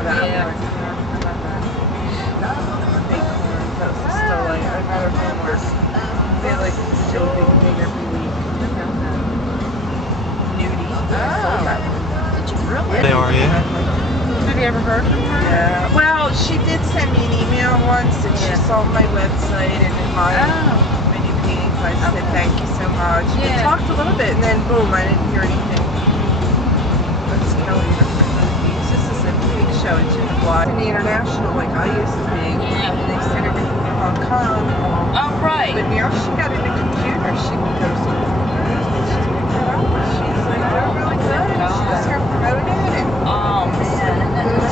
Yeah. Acorns. That was still like another homework. They had like this really big thing every week. Nudie. Oh. Did you really? They are, yeah. Have you ever heard from her? Yeah. Well, she did send me an email once and she saw my website and admired my new paintings. I said thank you so much. We talked a little bit and then boom, I didn't hear anything. That's Kelly. It's just this a big show in Chippewa. In the international, like I used to be. Yeah. And they sent everything to Hong Kong. Oh, right. But now she got into computer. She can go to school. She's picked it up. She's like, they're really good. She just her promoted it. Oh, man.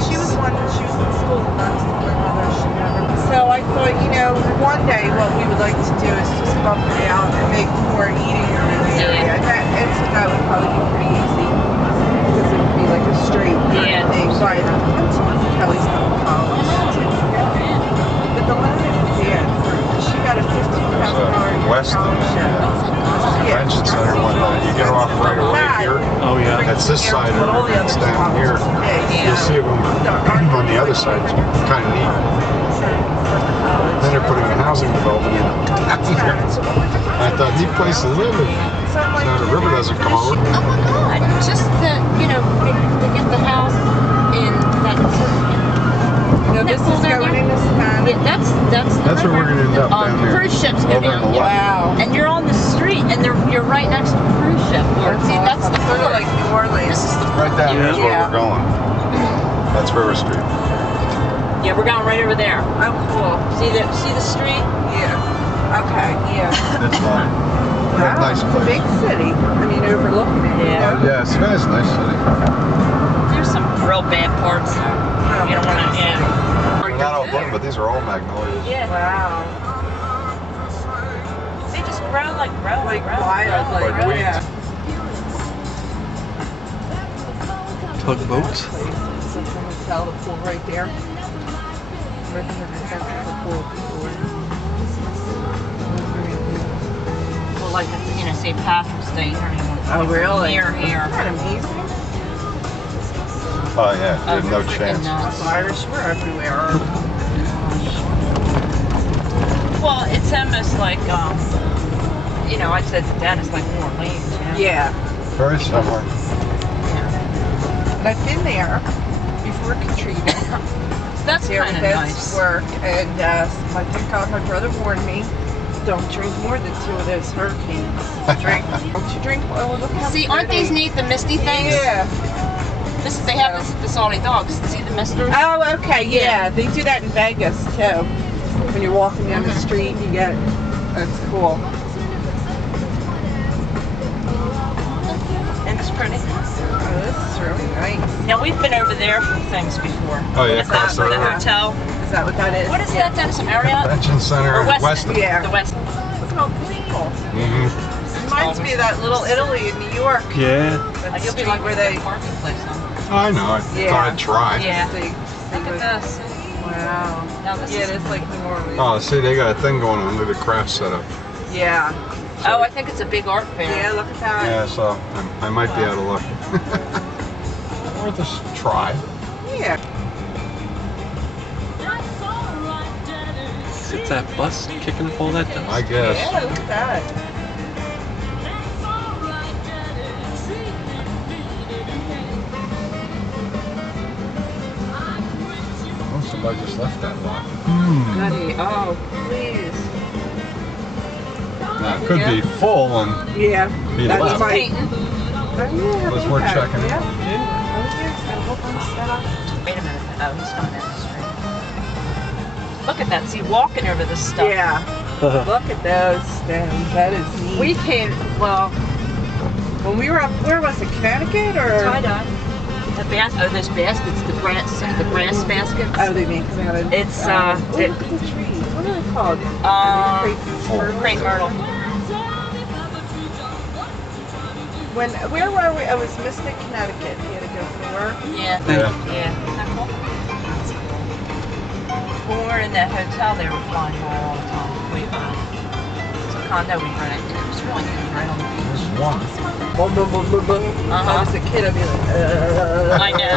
She was one when she was in school, not my mother. She never. So I thought, you know, one day what we would like to do is just bump it out and make more eating in this area. That would probably be pretty easy because it would be like a straight thing. Right. Kelly's not in college. But the limit is she got a $15,000 West Convention Center one night. You get off right away here. Oh, yeah. That's this side of it. It's down here. You'll see them on the other side. It's kind of neat. Then they're putting a housing development in. I thought, neat place to live. Now the river doesn't come over. Oh my God! Just to get the house in that. No, this is going in this town. Yeah, That's where we're gonna end up down there. Cruise ships go Over on down. the left. Wow. And you're on the street, and you're right next to the cruise ship. See, that's the sort of like New Orleans. This is the Right down there is where we're going. That's River Street. Yeah, we're going right over there. Oh, cool. See the street? Yeah. Okay. Yeah. That's fine. Wow. Nice It's a place. big city. I mean, overlooking it. Yeah. You know? Yeah, it's a nice city. There's some real bad parts. You don't want to. Yeah. They're not all blooming, but these are all magnolias. Yeah. Wow. They just grow like Like wild, Like like weeds. yeah. Tugboats. Something would sell the pool right there. Right there, the pool. Well, like St. Patrick's Day. Oh, really? Near here. Isn't that amazing? Oh yeah, you have no chance. Irish, we're everywhere. Well, it's almost like, I said to Dennis, like New Orleans, you know? Yeah. Very similar. But I've been there before Katrina. That's There kind of was nice. work, and I thank God my brother warned me. Don't drink more than 2 of those hurricanes. Don't you drink? Oh, look how See, aren't these neat, the misty things? Yeah. They have this at the Salty Dogs. See the misters? Oh, okay, yeah. They do that in Vegas, too. When you're walking down the street, you get it. That's cool. And it's pretty. Oh, this is really nice. Now, we've been over there for things before. Oh yeah, Is that across the for the river. hotel? Is that what that is? What is that, Dennis? Marriott? Convention Center Or in Westin? Weston. Yeah. The Westin. Look how cool. Mm-hmm. Reminds me of that little Italy in New York. Yeah. That You'll be street like where they... parking place on. I know. I thought I'd try. Yeah. They Look would- at this. Wow. Now this Yeah, is- it's like New Orleans. Oh, see, they got a thing going on. Look at the craft setup. Yeah. Oh, I think it's a big art fair. Yeah, look at that. Yeah, so I might be out of luck. Worth a try. Yeah. Is that bus kicking up all that dust? I guess. Yeah, look at that. Oh, somebody just left that lot. Goody. Oh, please. Now, it could be full and Yeah. be That's left. my- Painting. Oh, yeah, Was look worth at that. checking. Yeah. Oh, yeah, it's got a whole bunch of stuff. Wait a minute. Oh, he's coming down the street. Look at that. See, walking over this stuff. Yeah. Look at those stems. That is neat. We came, well, when we were up, where was it, Connecticut or? Tie-dye. Those baskets, the brass baskets. Oh, they make them out of. It's, oh, look at the trees. What are they called? Crepe myrtle. Where were we? I was Mystic, Connecticut. We had to go for work. Yeah. Yeah. Yeah. Isn't that cool? When we were in that hotel, they were flying by all the time. It's a condo we rented, and it was really good, right on the beach. There's one. Boom, boom, boom, boom, boom. If I was a kid, I'd be like, I know.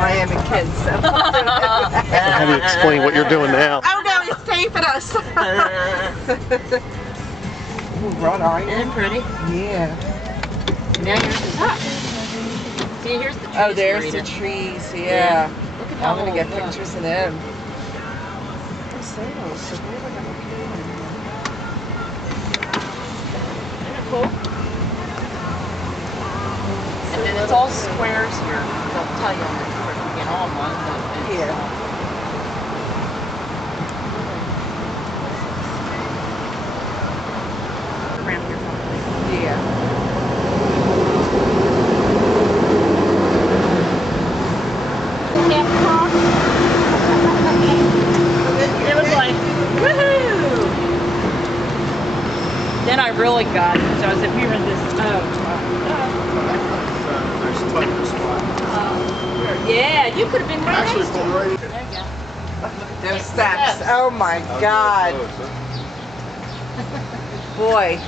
My kids. So How do you explain what you're doing now? oh no, he's taping us. Ooh, wrought iron. Isn't it pretty? Yeah. Now yours is hot. See, here's the trees. Oh, there's Marina. the trees. Yeah. Look at how I'm gonna get old, look. pictures of them. Oh, sales. So where are we gonna be Isn't it cool? And then it's all squares here. They'll tell you on the tour if you get on one, but it's, Yeah. around here. Yeah. It was like, woohoo! Then I really got it. So I said, we were in this, There's tons of spots. yeah, you could have been right Actually, next to it. already. There you go. Those steps. Oh my God. Boy.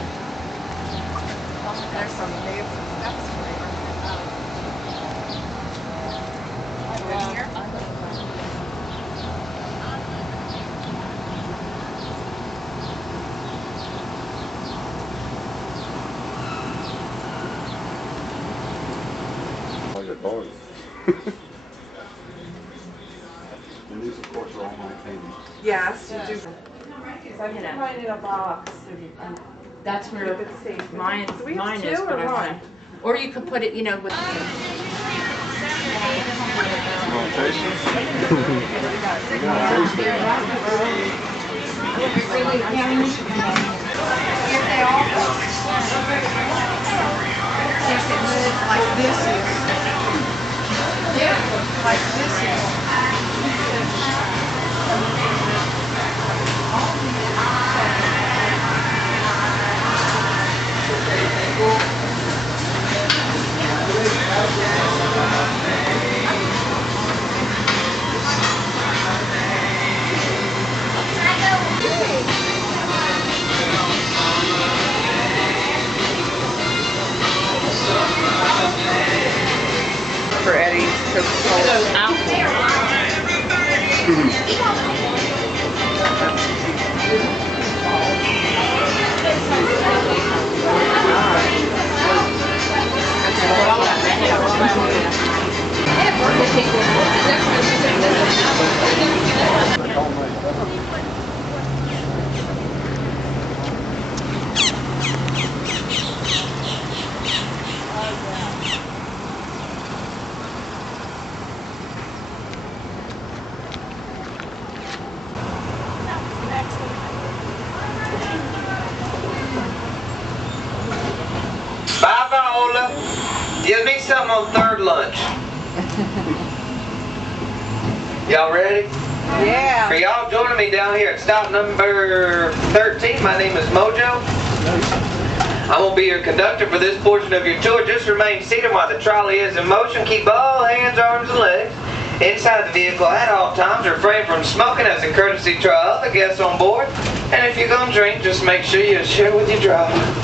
There's some amazing steps for you. All your toys. And these, of course, are all my paintings. Yes, you do. I You know. put mine in a box and That's keep where it safe. mine, Do we have mine two is, or but I one? want. Or you could put it, you know, with. You want to taste it? You want to taste it? Like this is. Yeah, like this is. For Eddie's Coca-Cola. Bye, Viola. Give me some on third lunch. Y'all ready? Yeah. For y'all joining me down here at stop number 13, my name is Mojo. I'm going to be your conductor for this portion of your tour. Just remain seated while the trolley is in motion. Keep all hands, arms, and legs inside the vehicle at all times. Refrain from smoking as a courtesy to our other guests on board. And if you're going to drink, just make sure you share with your driver.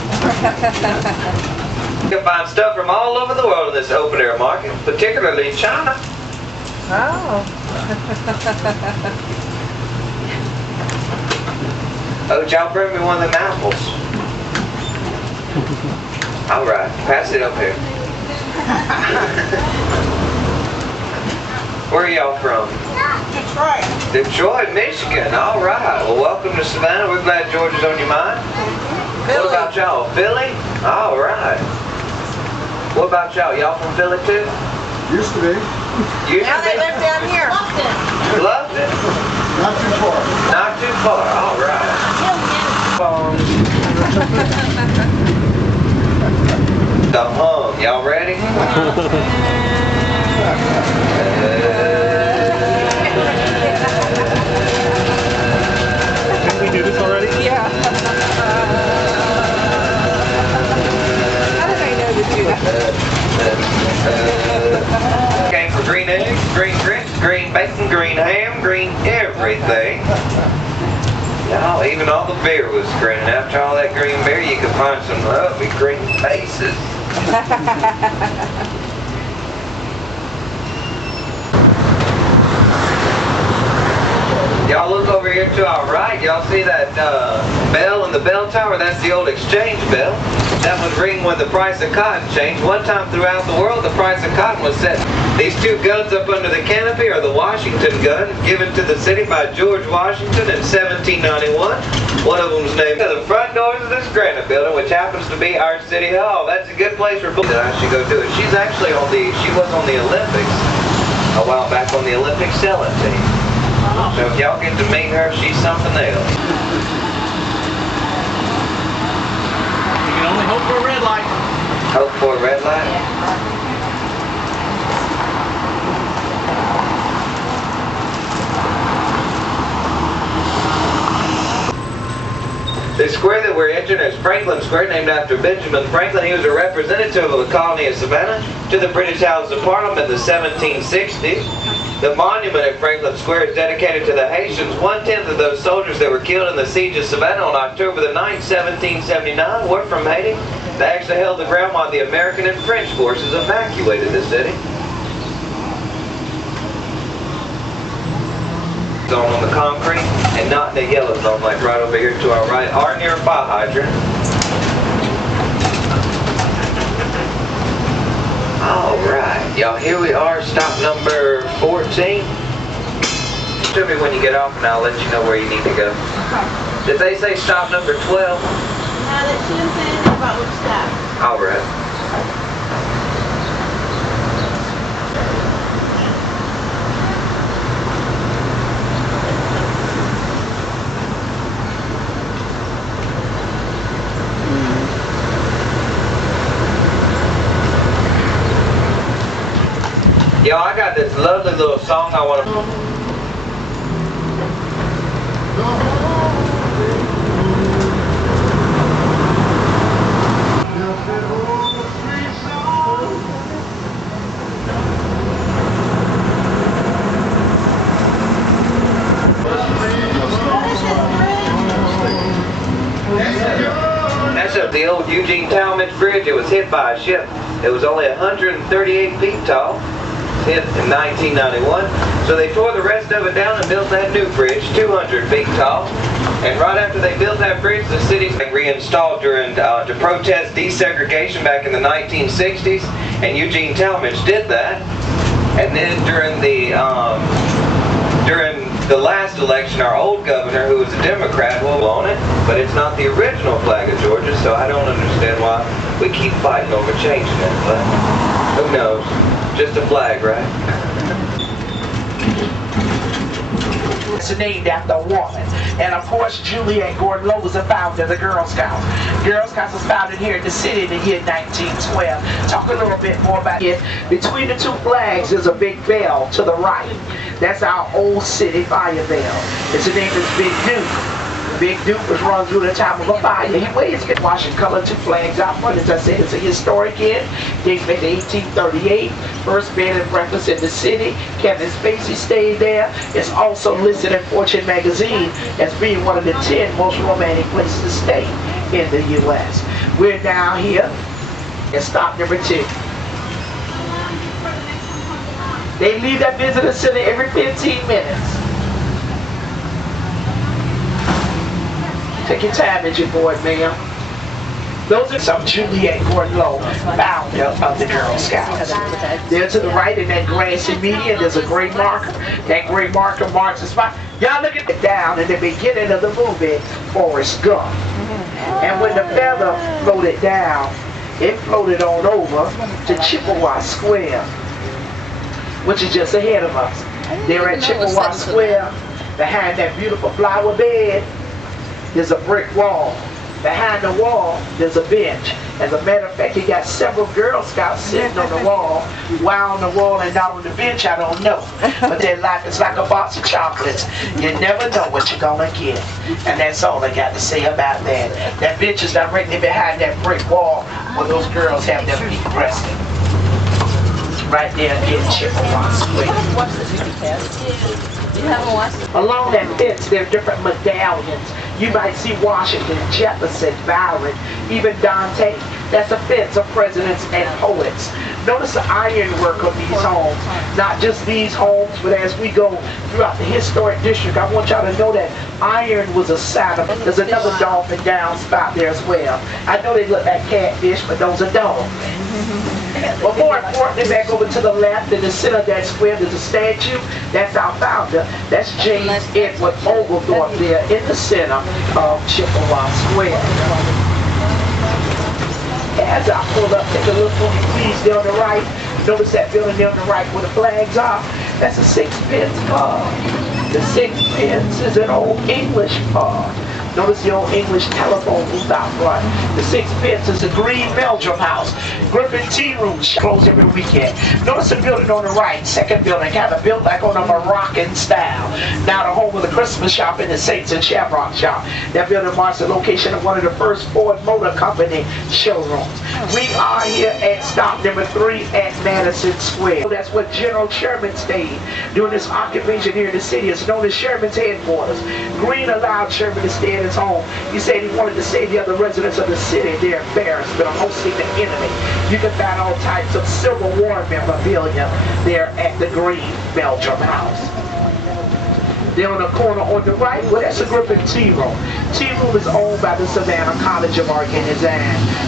You'll find stuff from all over the world in this open air market, particularly China. Oh. Oh, y'all bring me one of them apples. All right, pass it up here. Where are y'all from? Detroit. Detroit, Michigan. All right. Well, welcome to Savannah. We're glad George is on your mind. What about y'all? Philly? All right. What about y'all? Y'all from Philly too? Used to be. Now they live down here. Loved it. Not too far. Not too far. All right. The hum. Y'all ready? Didn't we do this already? Yeah. How did I know to do that? Came for green eggs, green grits, green bacon, green ham, green everything. Y'all, even all the beer was green. After all that green beer, you could find some lovely green faces. over here to our right, y'all see that bell in the bell tower? That's the old exchange bell. That would ring when the price of cotton changed. One time throughout the world, the price of cotton was set. These two guns up under the canopy are the Washington gun, given to the city by George Washington in 1791. One of them's named the front doors of this granite building, which happens to be our city hall. That's a good place for that I should go do it. She's actually she was on the Olympics a while back on the Olympic selling team. So if y'all get to meet her, she's something else. You can only hope for a red light. Hope for a red light? The square that we're entering is Franklin Square, named after Benjamin Franklin. He was a representative of the colony of Savannah to the British House of Parliament in the 1760s. The monument at Franklin Square is dedicated to the Haitians. 1/10 of those soldiers that were killed in the siege of Savannah on October the 9th, 1779 were from Haiti. They actually held the ground while the American and French forces evacuated the city. Zone on the concrete and not in the yellow zone like right over here to our right or near a fire hydrant. Alright, y'all, here we are, stop number 14. Tell me when you get off and I'll let you know where you need to go. Did they say stop number 12? No, that she didn't say anything about which stop. Alright. Yo, I got this lovely little song I want to... That's up the old Eugene Talmadge Bridge. It was hit by a ship. It was only 138 feet tall. Hit in 1991. So they tore the rest of it down and built that new bridge, 200 feet tall. And right after they built that bridge, the city's been reinstalled during to protest desegregation back in the 1960s. And Eugene Talmadge did that. And then during the last election, our old governor, who was a Democrat, will on it, but it's not the original flag of Georgia, so I don't understand why we keep fighting over changing it, but who knows? Just a flag, right? It's named after a woman. And of course, Juliette Gordon Low was the founder of the Girl Scouts. Girl Scouts was founded here in the city in the year 1912. Talk a little bit more about it. Between the two flags, there's a big bell to the right. That's our old city fire bell. Its name is Big Duke. Big Duke was run through the time of a fire. He waves get washing color two flags out front. As I said, it's a historic inn. Dates back to 1838. First bed and breakfast in the city. Kevin Spacey stayed there. It's also listed in Fortune magazine as being one of the 10 most romantic places to stay in the U.S. We're now here at stop number 2. They leave that visitor center every 15 minutes. Take your time as you board, ma'am. Those are some Juliette Gordon Low, founder of the Girl Scouts. There to the right in that grassy median, there's a gray marker. That gray marker marks the spot. Y'all look at it down in the beginning of the movie, Forrest Gump. And when the feather floated down, it floated on over to Chippewa Square, which is just ahead of us. There at Chippewa Square, behind that beautiful flower bed, there's a brick wall. Behind the wall, there's a bench. As a matter of fact, you got several Girl Scouts sitting on the wall. Why on the wall and not on the bench, I don't know. But their life is like a box of chocolates. You never know what you're gonna get. And that's all I got to say about that. That bench is directly behind that brick wall where those girls have their feet resting. Right there in Chippewa Square. Along that fence, there are different medallions. You might see Washington, Jefferson, Byron, even Dante. That's a fence of presidents and poets. Notice the ironwork of these homes. Not just these homes, but as we go throughout the historic district, I want y'all to know that iron was a sign of, there's another dolphin downspout there as well. I know they look like catfish, but those are dolphins. But more importantly, back over to the left, in the center of that square, there's a statue. That's our founder. That's James Edward Oglethorpe there in the center of Chippewa Square. As I pull up, take a look for me, please, there on the right. Notice that building there on the right where the flags are. That's a sixpence pub. The sixpence is an old English pub. Notice the old English telephone booth out front. The sixpence is the Green Belgium House. Griffin Tea Room closed every weekend. Notice the building on the right, second building, kind of built like on a Moroccan style. Now the home of the Christmas shop and the Saints and Shamrock shop. That building marks the location of one of the first Ford Motor Company showrooms. We are here at stop number 3 at Madison Square. That's where General Sherman stayed during his occupation here in the city. It's known as Sherman's headquarters. Green allowed Sherman to stay in his home. He said he wanted to save the other residents of the city. They're embarrassed, but hosting the enemy. You can find all types of Civil War memorabilia there at the Green Belgium House. There on the corner on the right, well, that's a Griffin Tea Room. Tea Room is owned by the Savannah College of Art and Design.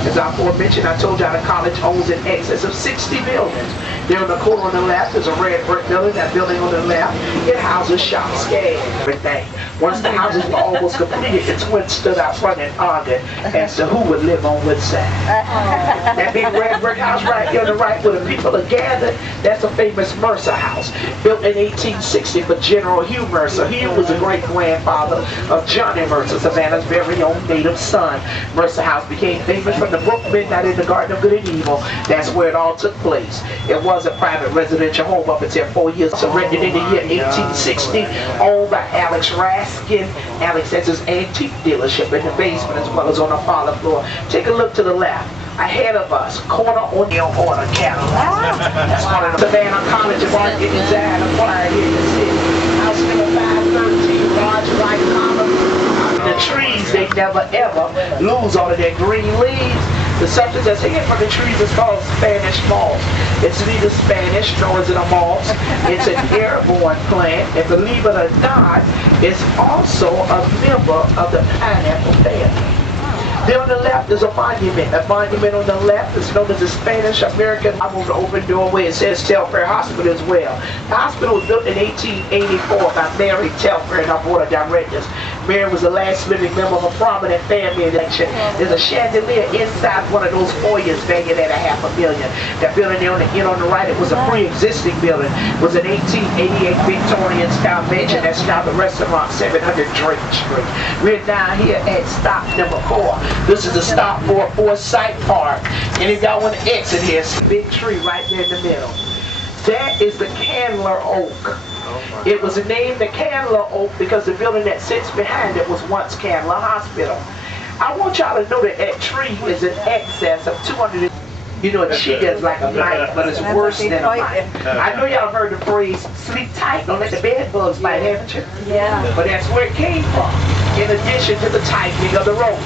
As I aforementioned, I told y'all the college owns in excess of 60 buildings. There on the corner on the left is a red brick building. That building on the left, it houses shops, gas, everything. Once the houses were almost completed, the twins stood out front and argued as to who would live on which side. That big red brick house right here on the right where the people are gathered, that's a famous Mercer House. Built in 1860 for General Hugh Mercer. He was a great-grandfather of Johnny Mercer, Savannah's very own native son. Mercer House became famous from the book Midnight in the Garden of Good and Evil. That's where it all took place. It was a private residential home up until 4 years. So rented in the year 1860, owned by Alex Raskin. Alex has his antique dealership in the basement as well as on the parlor floor. Take a look to the left. Ahead of us, corner on the order Cadillac. That's one of the Savannah College of Art and Design acquired here in the city. House number 513, large white columns. The trees, they never ever lose all of their green leaves. The substance that's hanging from the trees is called Spanish moss. It's neither Spanish nor is it a moss. It's an airborne plant, and believe it or not, it's also a member of the pineapple family. There on the left is a monument. A monument on the left is known as the Spanish American. I'm on the open doorway. It says Telfair Hospital as well. The hospital was built in 1884 by Mary Telfair and our board of directors. Mary was the last living member of a prominent family election. There's a chandelier inside one of those foyers valued at $500,000. That building there on the end on the right, it was a pre-existing building. It was an 1888 Victorian style mansion that's now the restaurant 700 Drake Street. We're down here at stop number 4. This is the stop for Forsyth Park. And if y'all want to exit here, it's a big tree right there in the middle. That is the Candler Oak. It was named the Candler Oak because the building that sits behind it was once Candler Hospital. I want y'all to know that that tree is in excess of 200. You know, a chick is like a mite, but it's worse than a mite. I know y'all heard the phrase, sleep tight, don't let the bed bugs bite, haven't you? Yeah. But that's where it came from, in addition to the tightening of the ropes.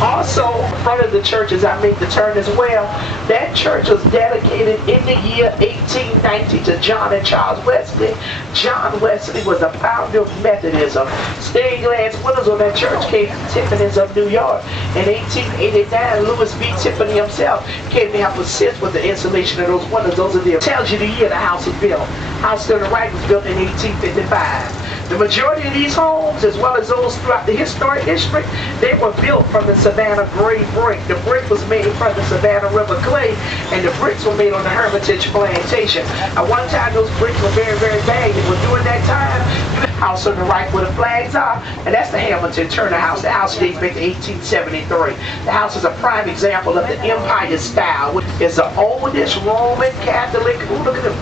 Also, in front of the church, as I made the turn as well, that church was dedicated in the year 1890 to John and Charles Wesley. John Wesley was the founder of Methodism. Stained glass windows on that church came from Tiffany's of New York. In 1889, Louis V. Tiffany himself came to help assist with the installation of those windows. Those are the tells you the year the house was built. House to the right was built in 1855. The majority of these homes, as well as those throughout the historic district, they were built from the Savannah gray brick. The brick was made from the Savannah River clay, and the bricks were made on the Hermitage plantation. At one time, those bricks were very, very valuable. During that time, the house on the right where the flags are, and that's the Hamilton Turner House. The house dates back to 1873. The house is a prime example of the Empire style, which is the oldest Roman Catholic. Ooh, look at them.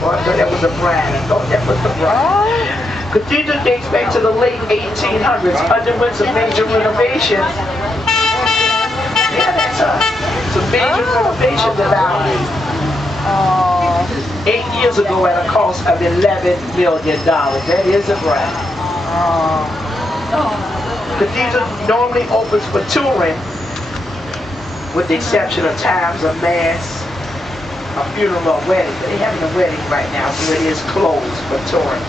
Oh, I thought that was a bride. I thought that was the bride. Cathedral dates back to the late 1800s, underwent some major renovations. Yeah, that's some major renovations about 8 years ago at a cost of $11 million. That is a bride. Cathedral normally opens for touring, with the exception of times of mass a funeral or wedding. But they're having a wedding right now, so it is closed for touring.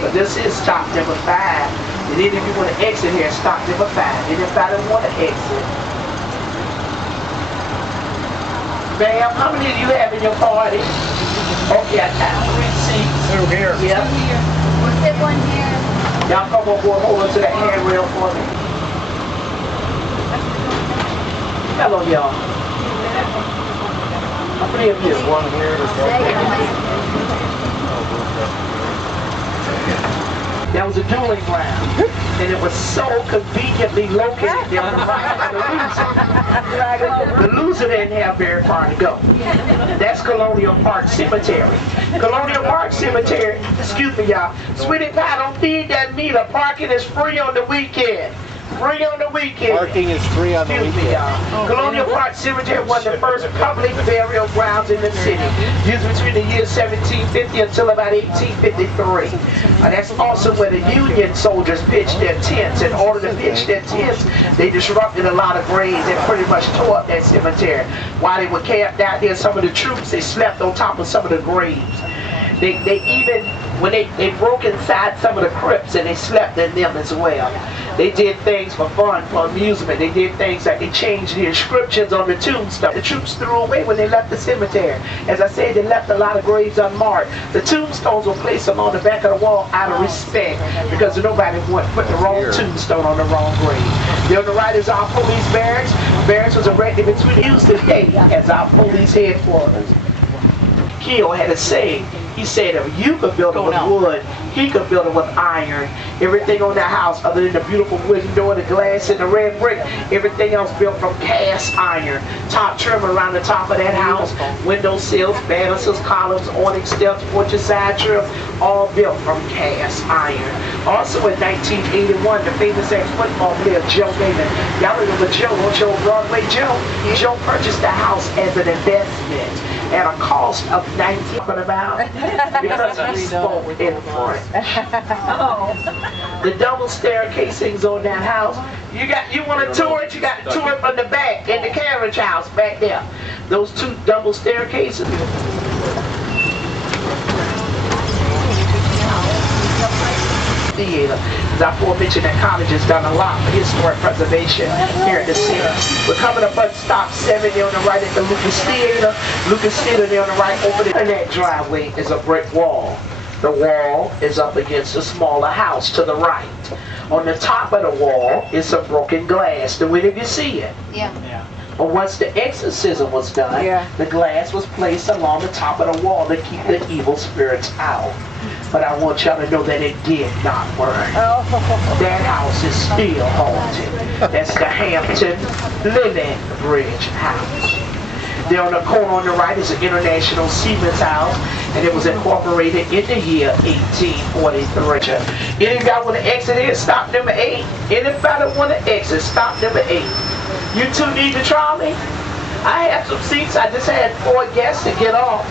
But this is stop number 5. And then if you want to exit here, stop number 5. And if I don't want to exit, ma'am, how many do you have in your party? Okay, I got 3 seats. 2 here. Yeah. We'll sit one here. Y'all come on board, hold on to that handrail for me. Hello, y'all. How many of you? One here, there's one there. There was a dueling ground, and it was so conveniently located there on the right by the loser. The loser didn't have very far to go. That's Colonial Park Cemetery. Colonial Park Cemetery, excuse me y'all, Sweetie Pie, don't feed that meter. Parking is free on the weekend. Free on the weekend. Parking is free on the Excuse me, weekend. y'all. Colonial Park Cemetery was the first public burial grounds in the city, used between the years 1750 until about 1853. That's also where the Union soldiers pitched their tents. In order to pitch their tents, they disrupted a lot of graves and pretty much tore up that cemetery. While they were camped out there, some of the troops, they slept on top of some of the graves. They even, when they broke inside some of the crypts and they slept in them as well. They did things for fun, for amusement. They did things like they changed the inscriptions on the tombstone. The troops threw away when they left the cemetery. As I said, they left a lot of graves unmarked. The tombstones were placed along the back of the wall out of respect because nobody would put the wrong tombstone on the wrong grave. There on the right is our police barracks. Barracks was erected between Houston today as our police headquarters. Keel had a saying. He said if you could build it with wood, he could build it with iron. Everything on that house, other than the beautiful wooden door, the glass, and the red brick, everything else built from cast iron. Top trim around the top of that house, window sills, banisters, columns, awning steps, porch side trim, all built from cast iron. Also in 1981, the famous ex-football player Joe Namath. Y'all remember Joe, don't you, Broadway Joe? Joe purchased the house as an investment at a cost of $19 about because he spoke in front. The double staircasings on that house. You want to tour it? You got to tour it from the back in the carriage house back there. Those 2 double staircases. Theater. As I aforementioned, that college has done a lot for historic preservation here in the city. We're coming up on stop 7 there on the right at the Lucas Theater. Lucas Theater there on the right over there. And that driveway is a brick wall. The wall is up against a smaller house to the right. On the top of the wall is some broken glass. Do any of you see it? Yeah. But once the exorcism was done, the glass was placed along the top of the wall to keep the evil spirits out. But I want y'all to know that it did not work. That house is still haunted. That's the Hampton Living Bridge house. There on the corner on the right is an International Seamen's house, and it was incorporated in the year 1843. Any of y'all want to exit here? Stop number 8. Anybody want to exit? Stop number 8. You 2 need the trolley? I have some seats. I just had 4 guests to get off.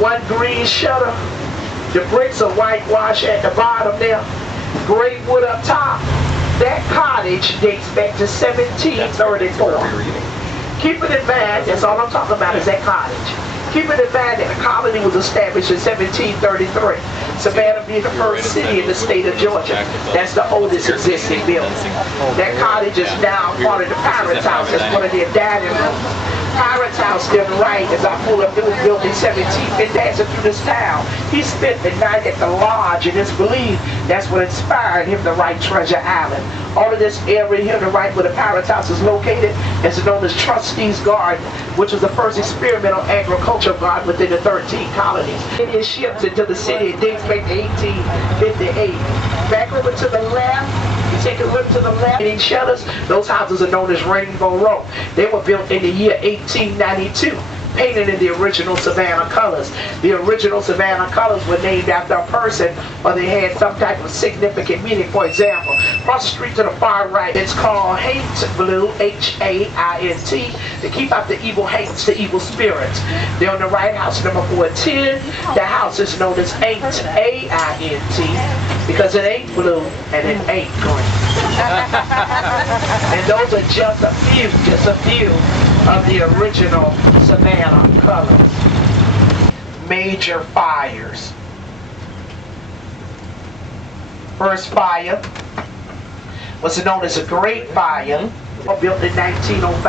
1 green shutter. The bricks are whitewash at the bottom there. Gray wood up top. That cottage dates back to 1734. Keep it in mind, that's all I'm talking about is that cottage. Keep it in mind that the colony was established in 1733. Savannah being the first city in the state of Georgia. That's the oldest existing building. That cottage is now part of the Pirates House. That's one of their dining rooms. Pirates House to the right, as I pull up, it was built in 1750, dancing through this town. He spent the night at the lodge, and it's believed that's what inspired him to write Treasure Island. All of this area here to the right where the Pirates House is located is known as Trustees Garden, which was the first experimental agriculture garden within the 13 colonies. It is shipped into the city. It dates back to 1858. Back over to the left, you take a look to the left, these shutters, those houses are known as Rainbow Row. They were built in the year 1892. Painted in the original Savannah colors. The original Savannah colors were named after a person or they had some type of significant meaning. For example, across the street to the far right, it's called Haint Blue, H-A-I-N-T, to keep out the evil haints, the evil spirits. There on the right, house number 410, the house is known as Aint, A-I-N-T, because it ain't blue and it ain't green. And those are just a few of the original Savannah colors. Major fires. First fire was known as a Great Fire, built in 1905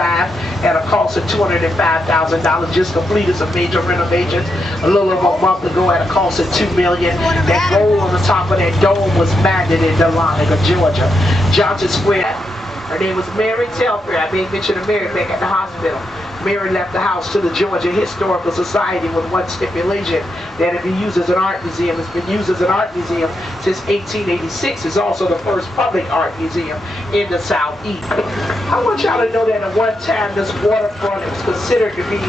at a cost of $205,000. Just completed some major renovations a little over a month ago at a cost of $2 million. That gold on the top of that dome was mounted in Dahlonega, Georgia. Johnson Square. Her name was Mary Telfair. I made mention of Mary back at the hospital. Mary left the house to the Georgia Historical Society with one stipulation, that it be used as an art museum. It's been used as an art museum since 1886. It's also the first public art museum in the Southeast. I want y'all to know that at one time this waterfront was considered to be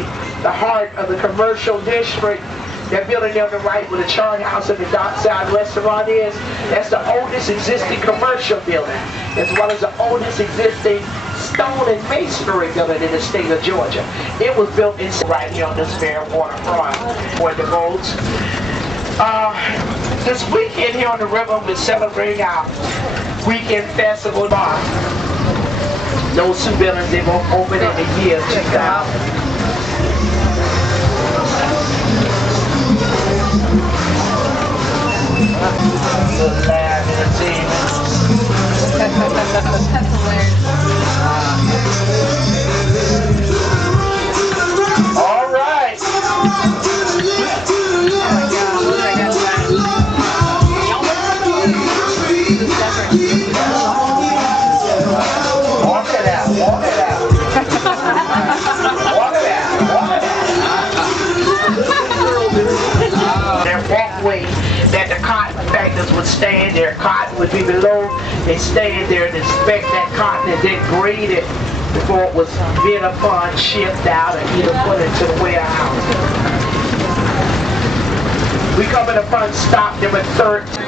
the heart of the commercial district. That building on the right where the Chart House and the Dockside Restaurant is, that's the oldest existing commercial building, as well as the oldest existing stone and masonry building in the state of Georgia. It was built in right here on this fair waterfront for the boats. This weekend here on the river, we're celebrating our weekend festival bar. Those two buildings, they won't open in the year 2000. Live entertainment. That's hilarious. All right. Walk it out. Walk it out. Walk it out. Walk it out. Their walkway that the cotton factors would stand there. Cotton would be below. They stand there and inspect that cotton and then grade it before it was bid upon, shipped out, and either put into the warehouse. We coming upon stop number 13.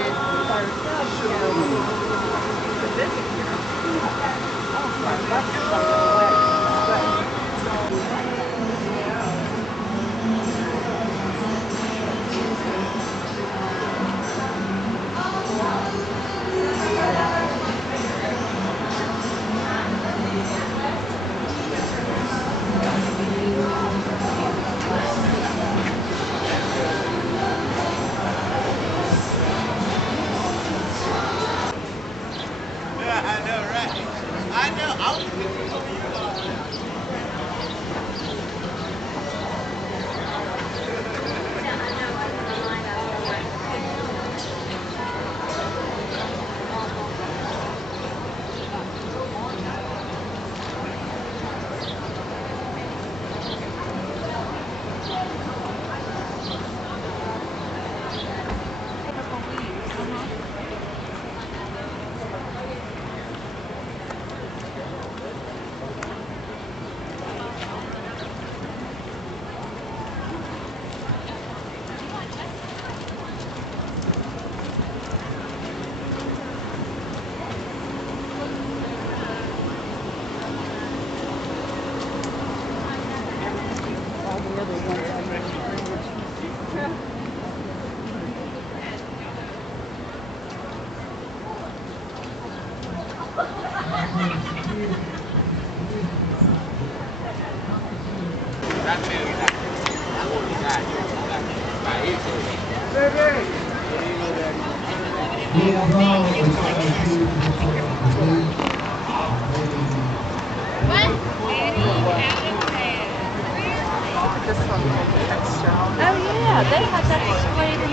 Oh yeah, they have that displayed in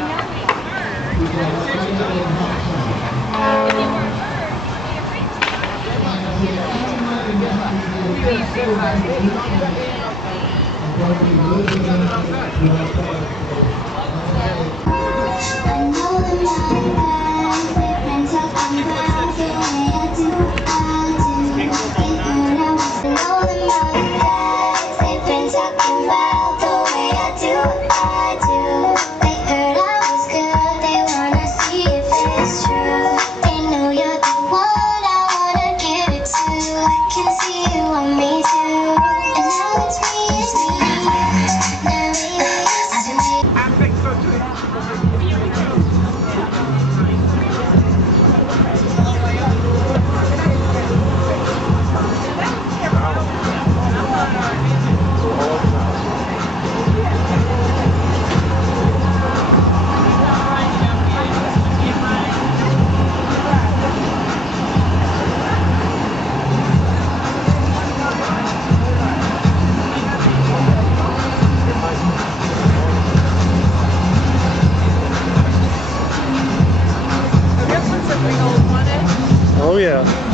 yeah.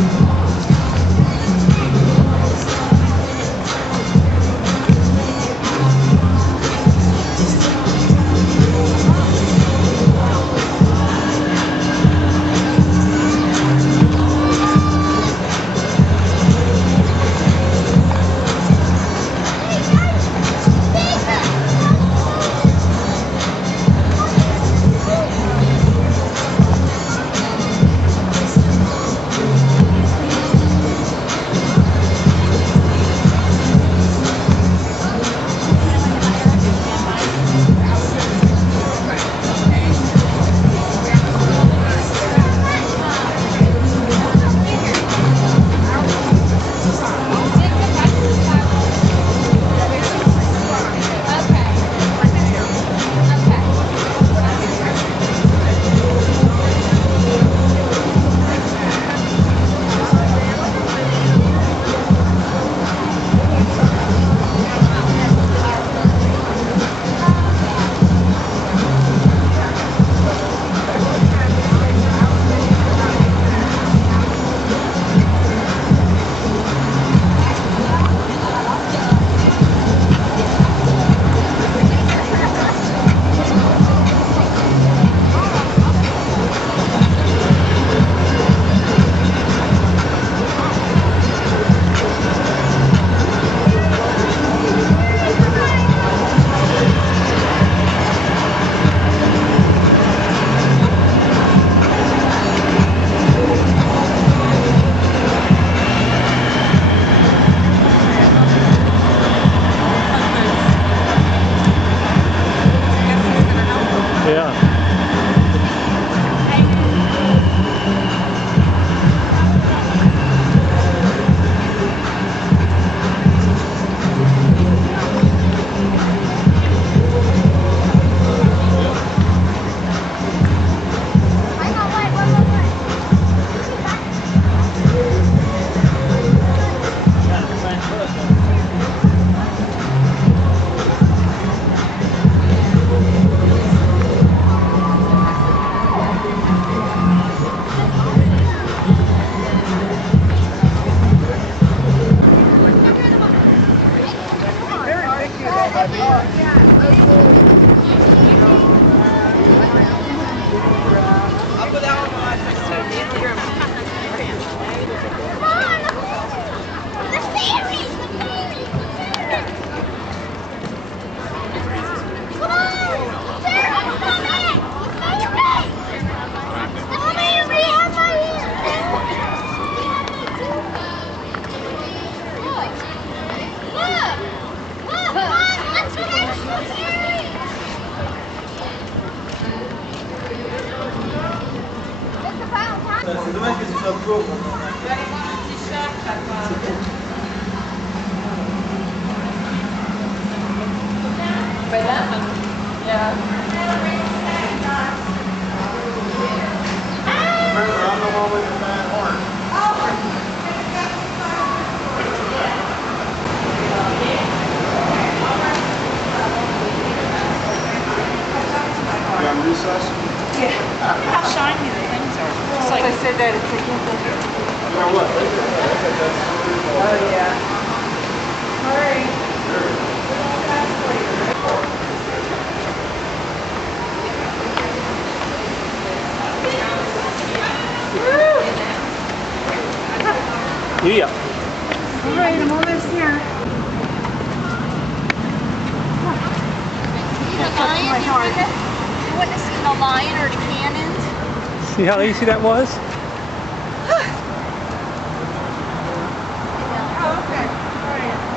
Yeah. How shiny the things are. It's like I said that it's a Oh yeah. All right. Yeah. All right, I'm almost here. You wouldn't have seen the lion or the cannons. See how easy that was? Oh, okay. All right.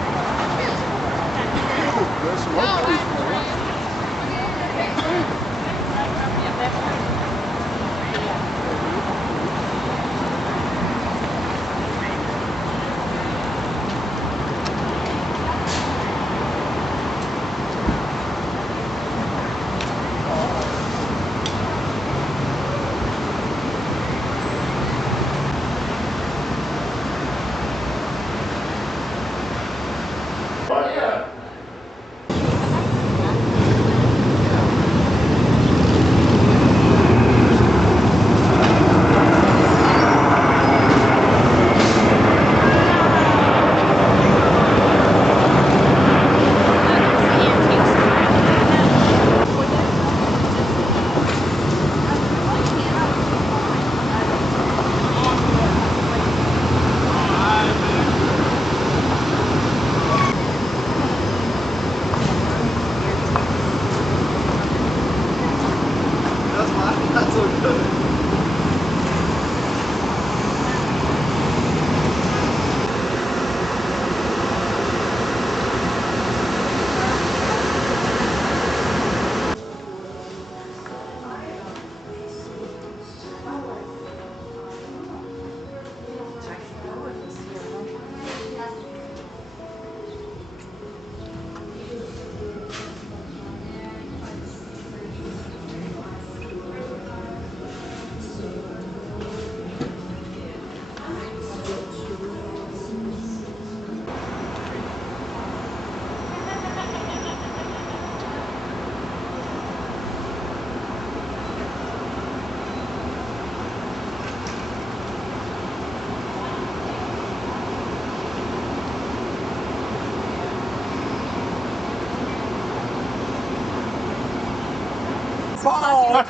ball.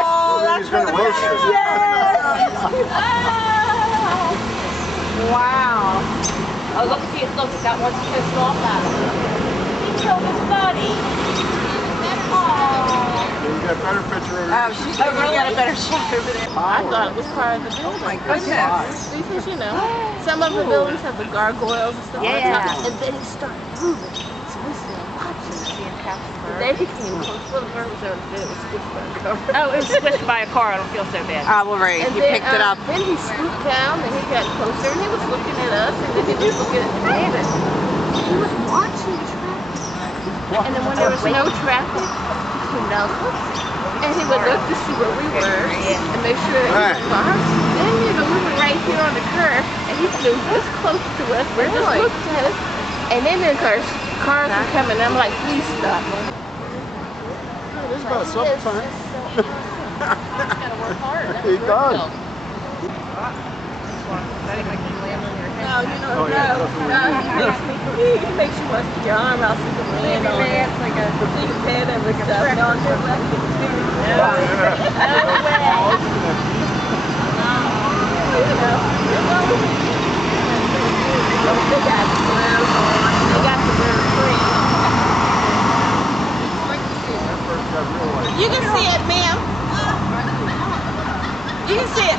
Oh, he's going to roast us. Wow. Oh, look, that one's pissed off at him. He killed his buddy. We got a better picture over Oh, here. she's really got a better shot over there. I thought it was part of the building. Oh my goodness. Because, you know, some of the buildings have the gargoyles and stuff like Yeah. that. And then it started moving. So we started watching. They became close. Well, the bird was over there. It was squished by the car. Oh, it was squished by a car. I don't feel so bad. Ah, well, right. And You then, picked it up. Then he swooped down and he got closer and he was looking at us and then he was looking at David. He was watching traffic. And then when there was no traffic, he knelt and he would look to see where we were and make sure that he was behind. Then, you know, we were right here on the curb and he flew this close to us and just looked at us. And then of course, cars were coming and I'm like, please stop. It's about summertime. Gotta work hard. He does. No, you know, Oh, yeah, he makes you want to get your arm out so you can land on it. Like a big head and with stuff. No, you can see it, ma'am. You can see it.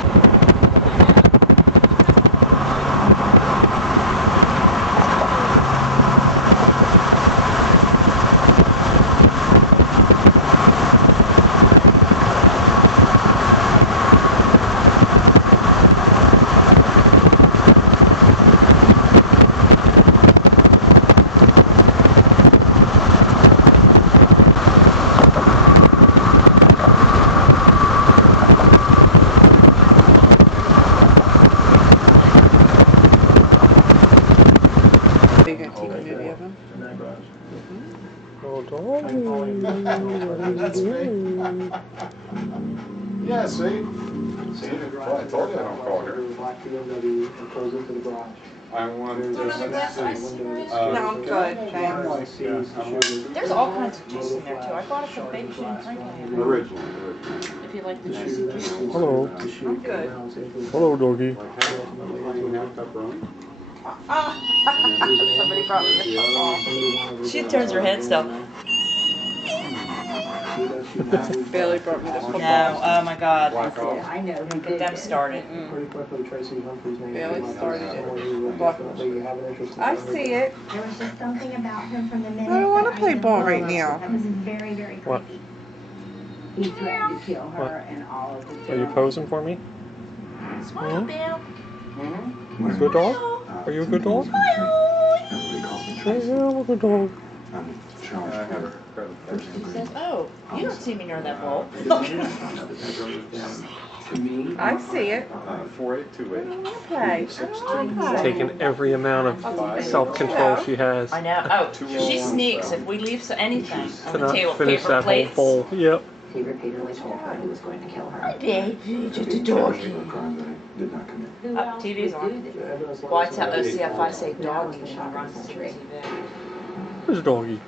Yeah, see? See, well, I told you I don't call her. I want to No, I'm good. Thanks. There's all kinds of juice in there too. I bought it from Baby She didn't drink any. Original. If you like the juicy juice. Hello. I'm good. Hello, doggy. Somebody brought me a football. She turns her head still. Bailey brought me the football. No, oh my God. I know. Get them started. Bailey started it. I see it. There was just something about him from the minute. I don't want to that play knew ball her right now. That was very, very What? creepy. He threatened to kill her What? and all of the Are you posing for me? Smile, Bill. You a good dog? Are you a good dog? Sure, yeah, I'm a good dog. She says, oh, you don't see me near that bowl. I see it. 4828. Okay. Taking every amount of self-control she has I know. Oh, she sneaks. If we leave anything on to the not table, finish paper that whole plates. bowl. Yep. He repeatedly told her he was going to kill her. Baby, just a doggy. TV's on. Well, see if I say doggy, she runs to the TV. Where's doggy?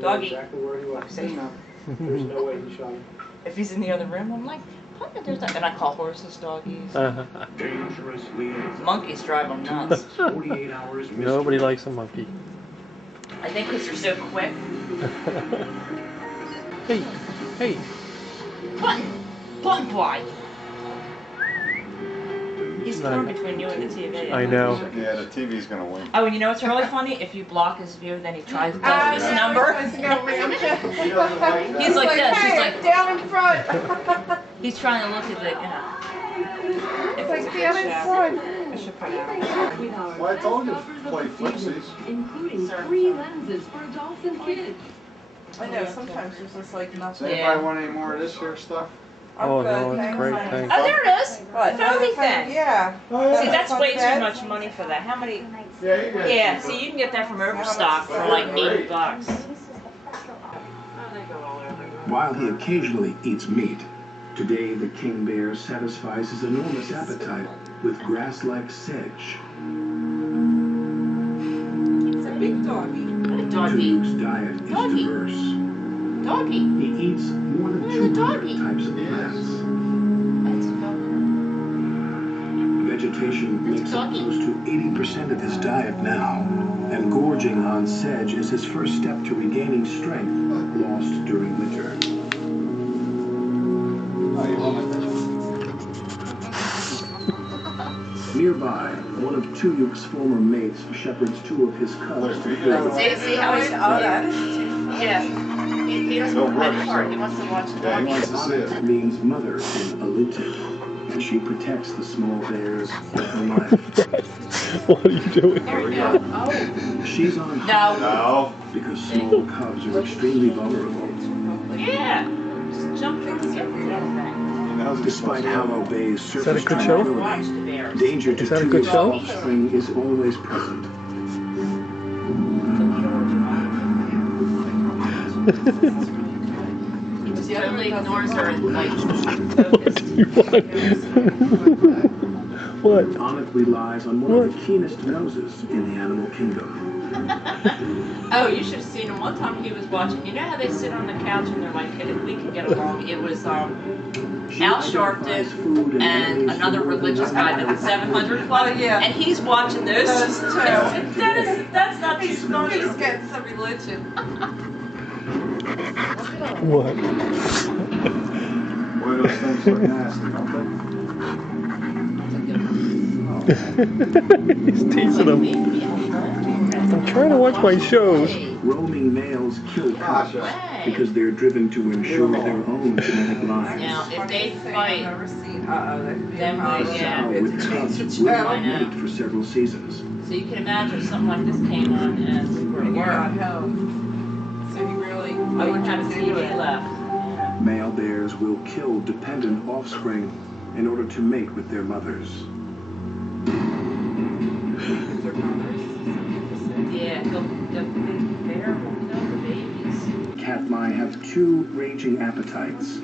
Doggy. Say no. If he's in the other room, I'm like, "Huh, there's that." And I call horses doggies. Monkeys drive them nuts. Nobody likes a monkey. I think because they're so quick. Hey, hey. Button boy. He's torn between you and the TV. I know. Yeah, the TV's gonna win. Oh, and you know what's really funny? If you block his view, then he tries to dial his number. He's like this. He's like down in front. he's trying to look at the, you know. If it's a good down in shot. front. I should put it out. Well, I told you to play footsies. Including 3 lenses for adults and kids. I know, sometimes there's just like Does nothing. anybody want any more of this here stuff? Oh no, it's great. Thanks. Oh, there it is. What? Phony thing. Yeah. See, that's way too much money for that. How many? Yeah, you got Yeah, see, you can get that from Overstock for like $80. While he occasionally eats meat, today the king bear satisfies his enormous appetite with grass-like sedge. It's a big doggy. Doggy. Duke's diet is diverse. Doggy. He eats more than 200 types of plants. Vegetation makes up close to 80% of his diet now, and gorging on sedge is his first step to regaining strength lost during winter. Nearby, one of Tuyuk's former mates shepherds two of his cubs to field. See how he's yeah. He doesn't want to play the part. He wants to watch the dog. Anna means mother in Alutiiq, and she protects the small bears with her life. What are you doing? She's on high because small cubs are extremely vulnerable. Yeah. Just jump through the Despite Hallow Bay's Is that a surface good show? tranquility, danger to Is that a good Tuyuk's show? offspring is always present. He just totally ignores her and like What? Anik relies on one of the keenest noses in the animal kingdom. Oh, you should have seen him. One time he was watching. You know how they sit on the couch and they're like, hey, we can get along. It was Al Sharpton and another religious guy that was 700 Club. Oh, yeah. And he's watching those. Those two. That's not too He's smart. getting some religion. What? Boy, those things look nasty, don't He's teasing him. I'm trying to watch my shows. Roaming males kill cubs because they're driven to ensure their own genetic lives. Now, if they fight, then we Sow with cubs will not mate for several seasons. So you can imagine if something like this came on and we were at work. So he really I wouldn't have a TV left. Male bears will kill dependent offspring in order to mate with their mothers. Yeah, the bear will kill the babies. Katmai have two raging appetites.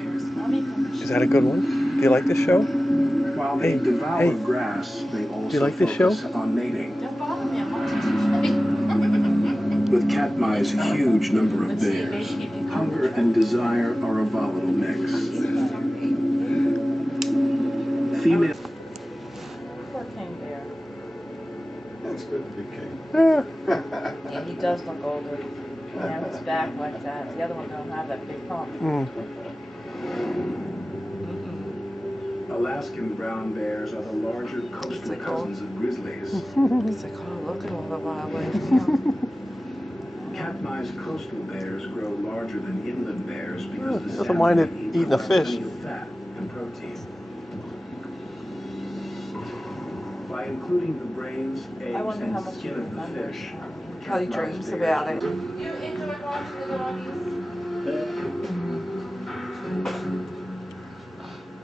Is that a good one? Do you like this show? While they devour grass, they also Do you like this show? focus on mating. With Katmai's huge number of bears, hunger and desire are a volatile mix. Female. Poor king bear. That's good to be king. Yeah, he does look older. Now his back like that. The other one don't have that big hump. Alaskan brown bears are the larger coastal cousins of grizzlies. It's like, oh, look at all the wildlife. Katmai's coastal bears grow larger than inland bears because the Doesn't mind it salmon eating a provide fish. plenty of fat and protein. By including the brains, eggs, wonder how and much skin you of the remember. fish, Kelly dreams about it. You enjoy watching the doggies?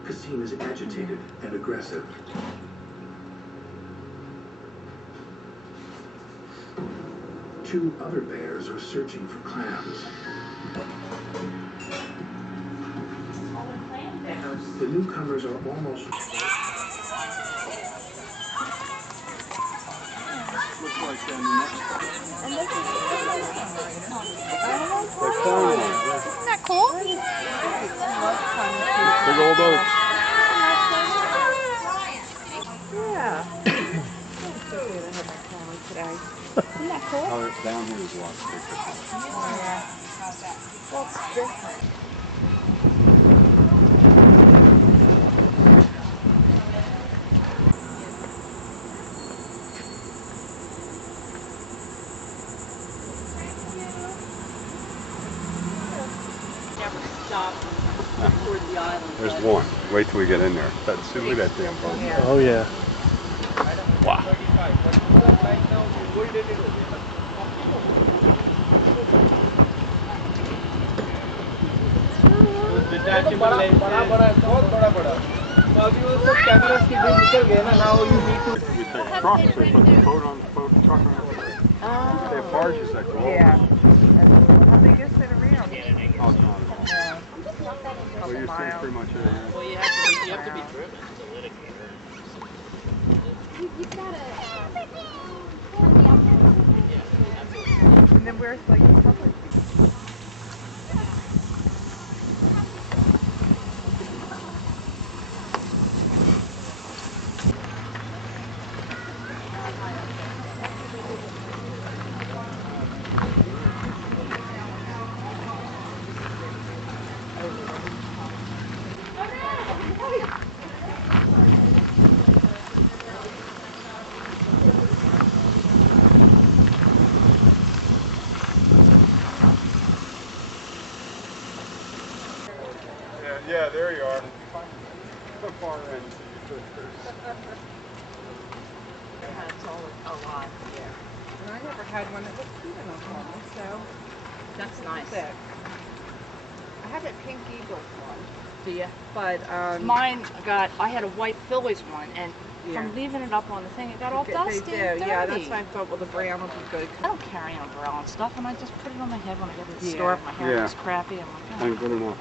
Kasim is agitated and aggressive. Two other bears are searching for clams. The newcomers are almost... Looks like Isn't that cool? Big old oaks. Yeah. Isn't that cool? Oh, down here is lots of Yeah. That's different. There's one. Wait till we get in there. See, look at that damn boat. Oh yeah. Wow. You take a truck, they put the boat on the boat, truck on it. They have barges that go over. Yeah. How big is it around? Oh, it's not at all. Yeah. Well, you're saying pretty much it. Well, you have to be driven to litigate. You've got to And then where's like the public? Yeah, there you are. The far end. It's all a lot, yeah. And I never had one that was cute enough for me, so That's nice. sick. I have a Pink Eagles one, Do you? but Mine I had a white Phillies one, and Yeah. from leaving it up on the thing, it got all they dusty do. and dirty. Yeah, that's why I thought, well, the brown would be good. I don't carry an umbrella and stuff, and I just put it on my head when I go to the Yeah. store if my hair Yeah. looks crappy. I'm like, Ain't good enough.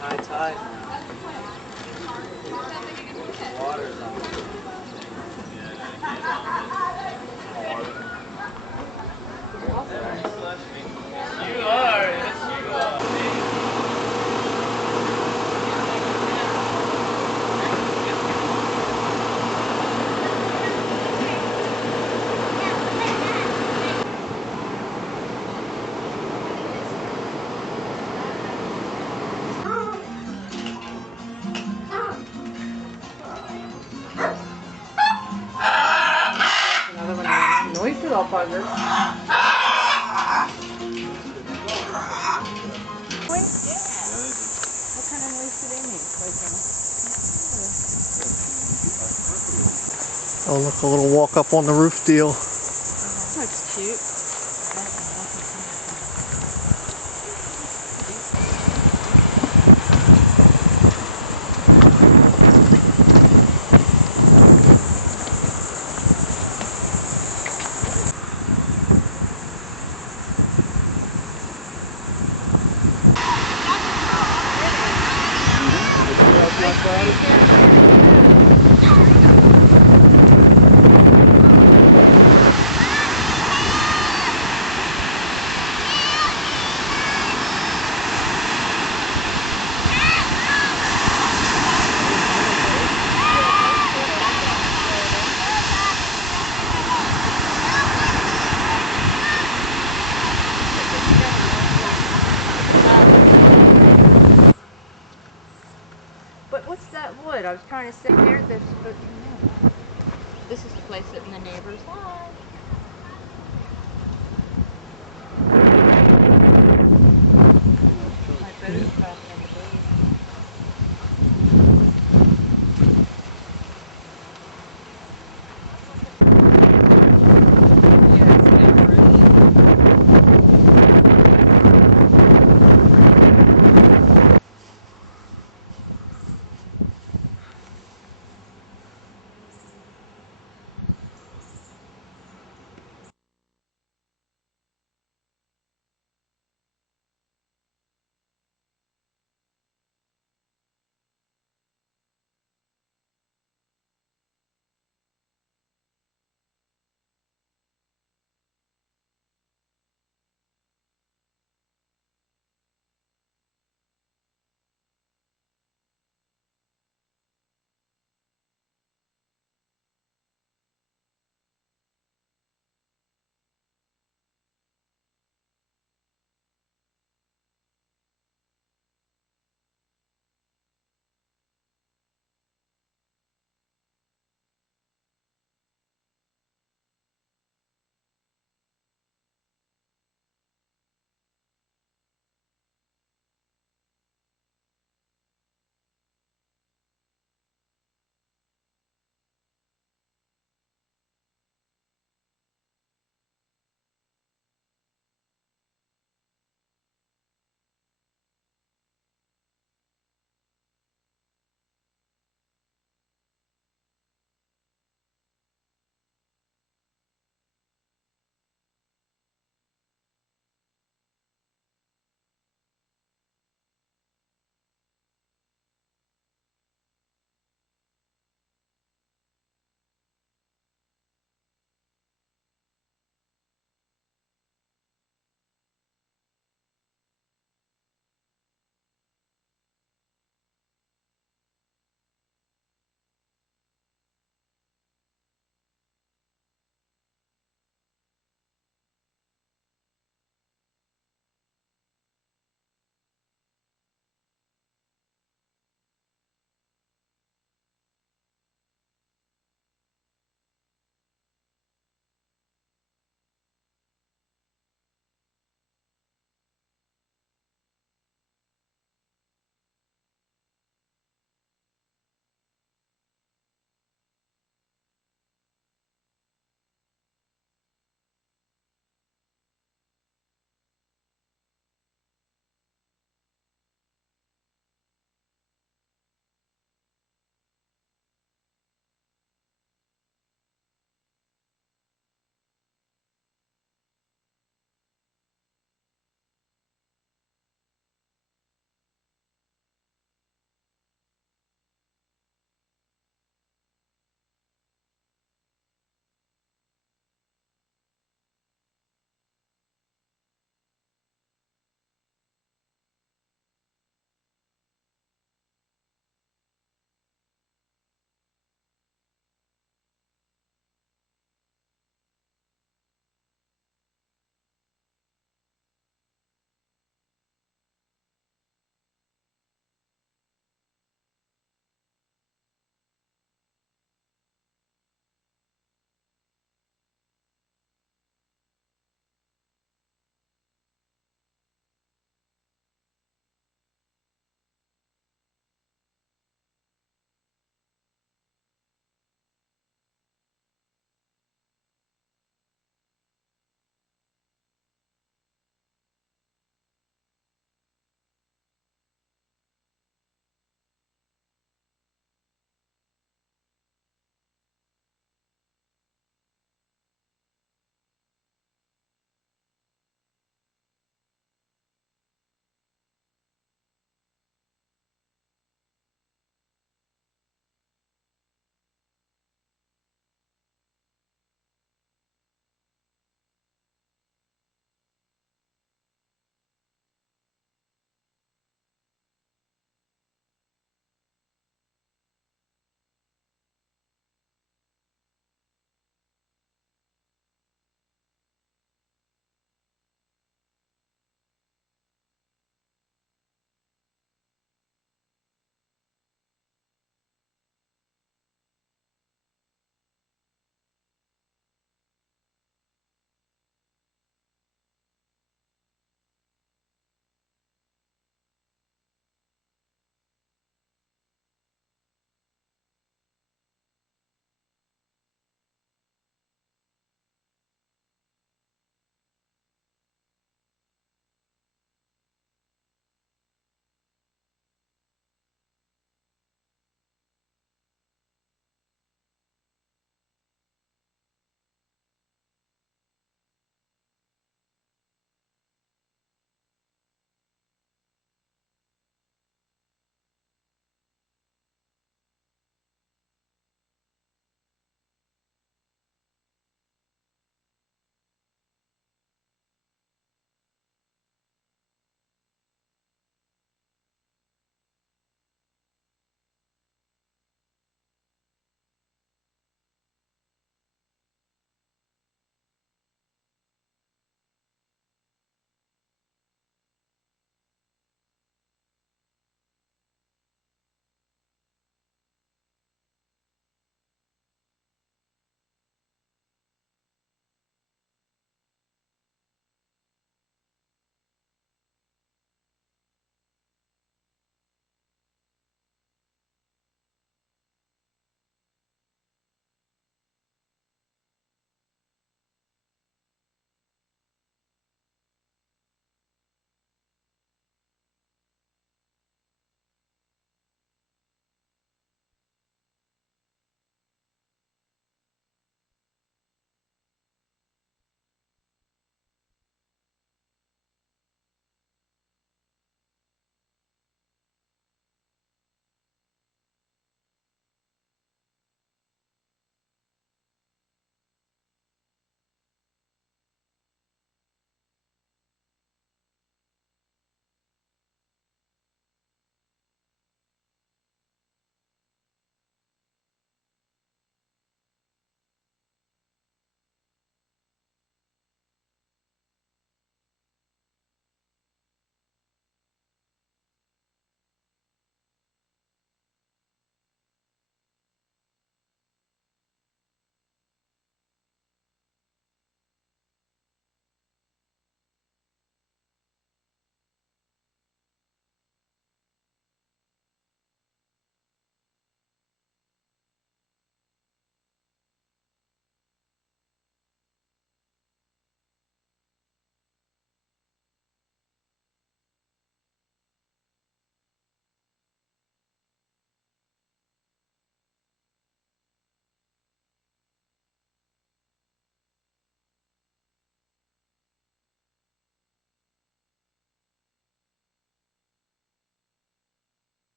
High tide now. Water's on. You are, yes you are. Another one. Noisy little buggers. What kind of noise do they make? Oh, look, a little walk up on the roof deal. that's cute. But what's that wood? I was trying to say there. There's supposed to be. This is the place that the neighbors live. My boat is crashing